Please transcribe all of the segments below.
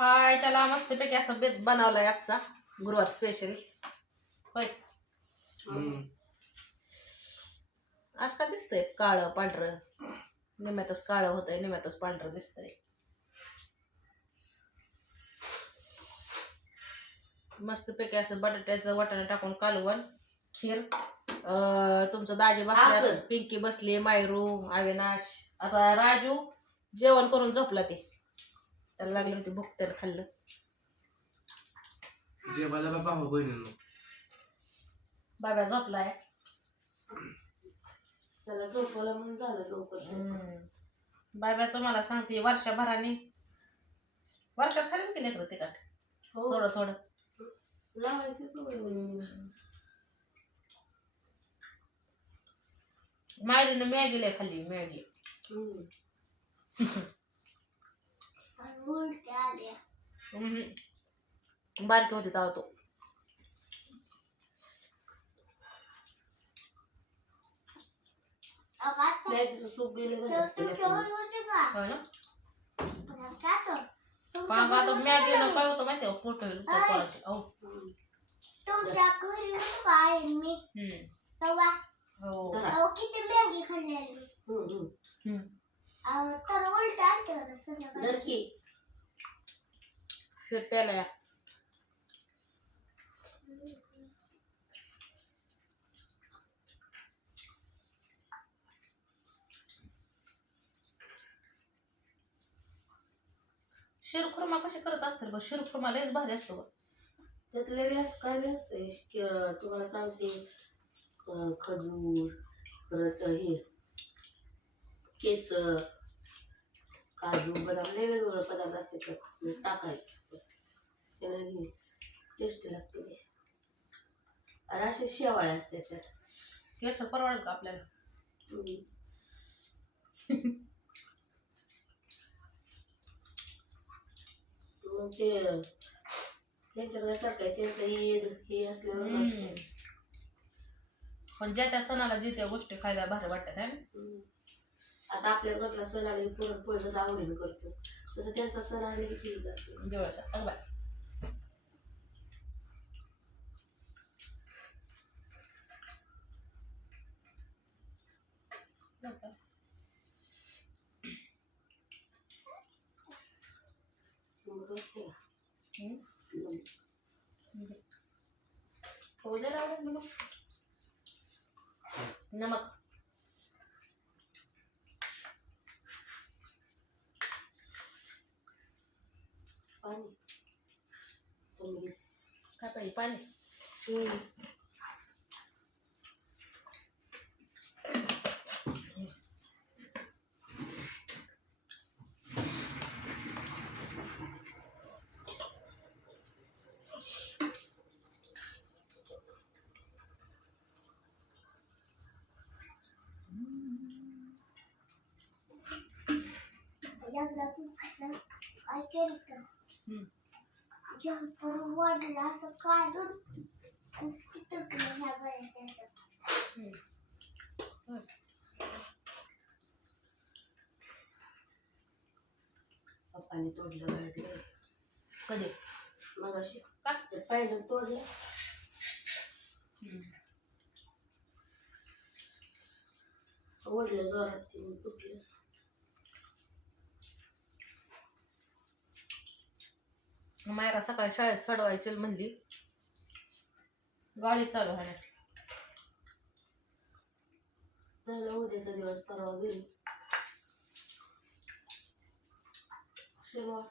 हाय त्याला मस्तपैकी असं बेत बनवलाय आजचा गुरुवार स्पेशल होय. आज का दिसतंय काळं पांढरं? निम्यातच काळं होतंय निम्यातच पांढरं दिसतंय. मस्तपैकी असं बटाट्याचं वाटाणा टाकून कालवण खीर अं, तुमचं दाजी बसल्या. पिंकी बसली मायरू अविनाश आता राजू जेवण करून झोपला ते. त्याला लागली होती भूक त्याला खाल्लं. जेवायला बाबा हो बहिणींनो. बाबा झोपलाय. त्याला झोपवलं म्हणून झालं लवकर बाबा तुम्हाला सांगते वर्षभराने वर्षात खाल्लं की लेकरं तिखट? हो. थोडं थोडं. लावायची सवय म्हणून. मायरीनं मॅगी लय खाल्ली मॅगी. हम्म. बारके होते तेव्हा तो. सूप ना? काय होतं माहिती फोटो हो. किती मॅगी. अहो, तर उलट आणते. फिर प्याला शिरखुर्मा कशी करत असतील बघ? शिरखुर्मा लयच भारी असतो बघ. त्यातले व्यास काय बी असते तुम्हाला सांगते. अं, खजूर परत हे केसर काजू बदाम लय वेगवेगळे पदार्थ असतात त्यात. ते टाकायचे. त्याने टेस्ट लागते ते. आणि असे शेवाळे असतात त्यात. केस परवडेल का आपल्याला. मग ते त्यांच्याकडे सारखं त्यांचं ईद हे असल्यावर असतं. पण ज्या त्या सणाला जे त्या गोष्टी खायला भारी वाटतात है. आता आपल्या घरला सण आले की पुरणपोळी कसं आवडीने करतो तसं त्यांचा सण आले की चिली करतो जेवायचा अगं बाय मग करते का? हम्म. हम्म. हो दे राहू दे नमक नमक पाणी कमी घे. काय पाहिजे पाणी हम्म. एकदा मी ना काय केलं होतं? हम्म. वडला असं काढून तिथं तुला ह्या गळ्यात त्याचं. पप्पाने तोडलं गळ्यातलं. कधी? मग अशी ते पाहिलं तोडलं. ओढलं जोरात ते तुटलं मायरा सकाळी शाळेत सोडवायची म्हणली. गाडी चालू आहे. झालं उद्याचा दिवस परवा गेली. शनिवार.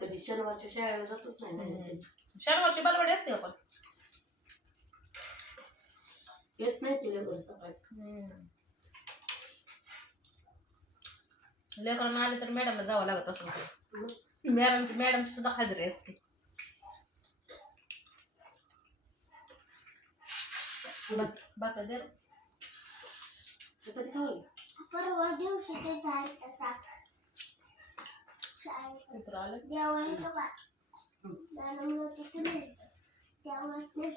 कधी शनिवारच्या शाळेला जातच नाही. शनिवारची बालवाडी असते आपण येत नाही तिला बरं सकाळी. लेकरांना आले तर मॅडमला जावं लागत असं. मॅडम मॅडमची सुद्धा हजेरी असते बाकी दे परवा दिवशी ते झाड तसा मॅडम त्यामुळे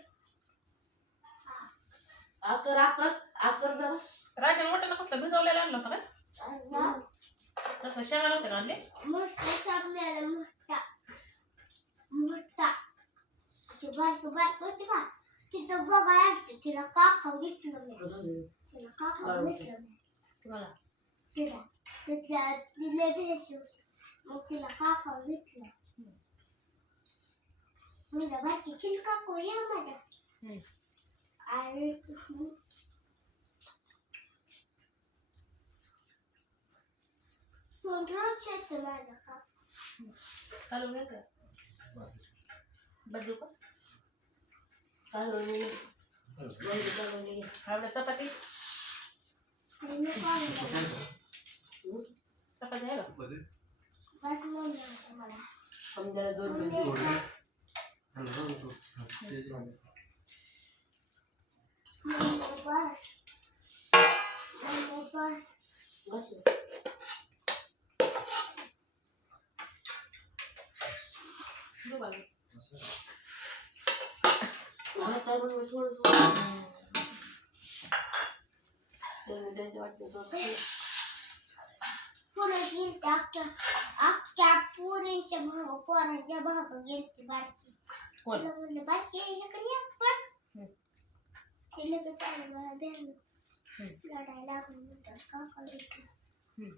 आकर आकर आकर जरा. राजाने वाटाणा कसला भिजवलेला आणला होता काय? आणि ना तसा कसला शेंगा नव्हते का आणले मोठा. ते बारकं बारकं होते का तिथं बघायला आलते तिला काका घेतलं मी. तिला काका घेतलं मी. तिला. तिथल्या तिला मग तिला काका घेतलं. मला बाकी चिल काकू या माझ्या. आणि रोज माझ्या काका कालून घेतलं बदलू का कालवणी वहिनी कालवणी घे. आवडे चपाती आणि मी चपाती आहे का बस मला समजायला दोन मिनिट मी मग बस मग बस बस म्हणून थोडं थोडं वाटतं पुरीच्या भाग पोरांच्या भाग बारकी कोण म्हणलं बारकी इकडे ये पण. ते लगेच आलं मला भेटलं हम्म. लढायला लागलं म्हणतात काका घेतलं हम्म.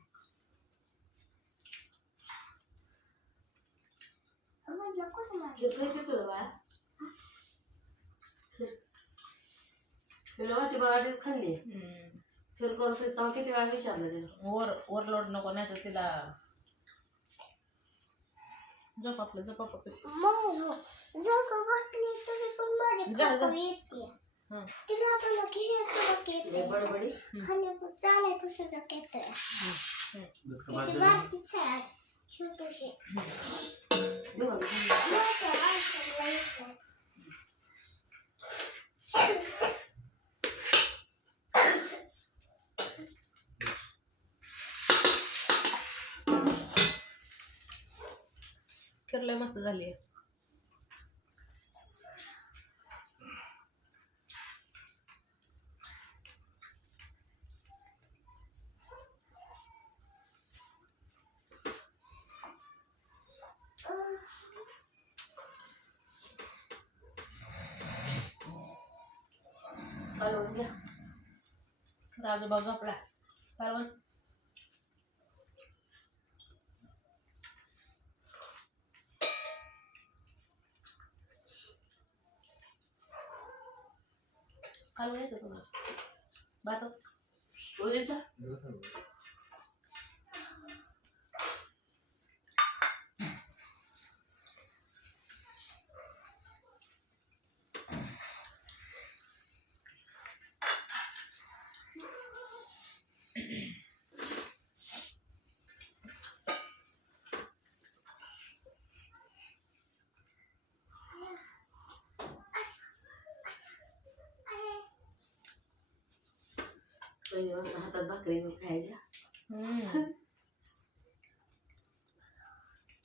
म्हणलं कुठं मारलं तुला बाळा तुला वाटी बराटीच खाल्ली? हम्म. खीर करून तू तेव्हा किती वेळा विचारलं तिला ओव्हर ओव्हरलोड नको नाही तर तिला झोप आपलं झोप माझ्या जा, जा. हं. बडबडी. दे मला. तर लय मस्त झाली आहे. कालवून घ्या. राजूभाऊ झोपला. कारण कालून येतं तुम्हाला भात पहिले मस्त हातात भाकरी घेऊन खायच्या.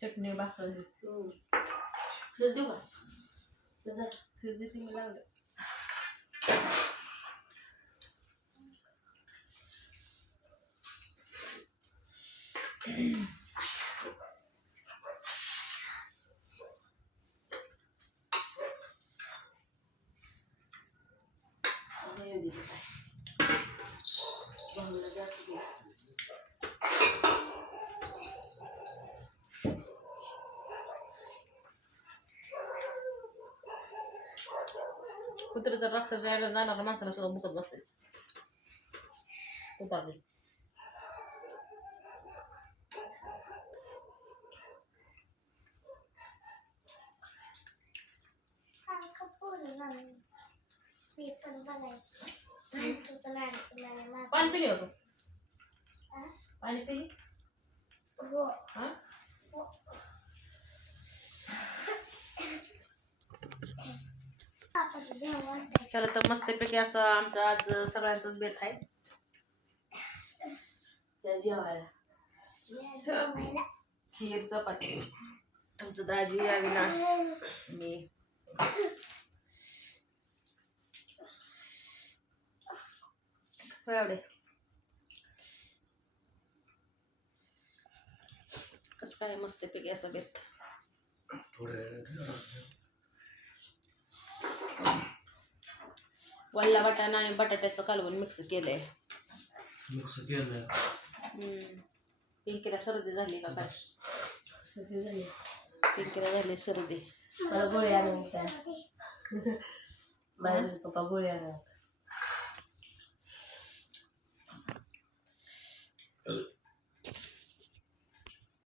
चटणी भाकर. खीर देऊ का. खीर देते मी लागलं आता येऊ दे ते काय. भाऊला जास्त दे. कुत्रे जर रस्त्यावर जायला जाणार माणसाला सुद्धा मुकत बसते उतारले पण पिले होतं? पाणी पिली? हा. हो. चला तर मस्तपैकी असं आमचं आज सगळ्यांचंच बेत आहे. त्या जेवायला. खीर चपाती. आमचं दाजी अविनाश मी. आवडे. कसं काय मस्तपैकी असं बेत. वल्ला वाटाणा आणि बटाट्याचं कालवून मिक्स केलंय. मिक्स केलं हम्म. पिंकीला सर्दी झाली का काय? सर्दी झाली. पिंकीला झाली सर्दी. मला गोळी आणून माझे पप्पा गोळी आणून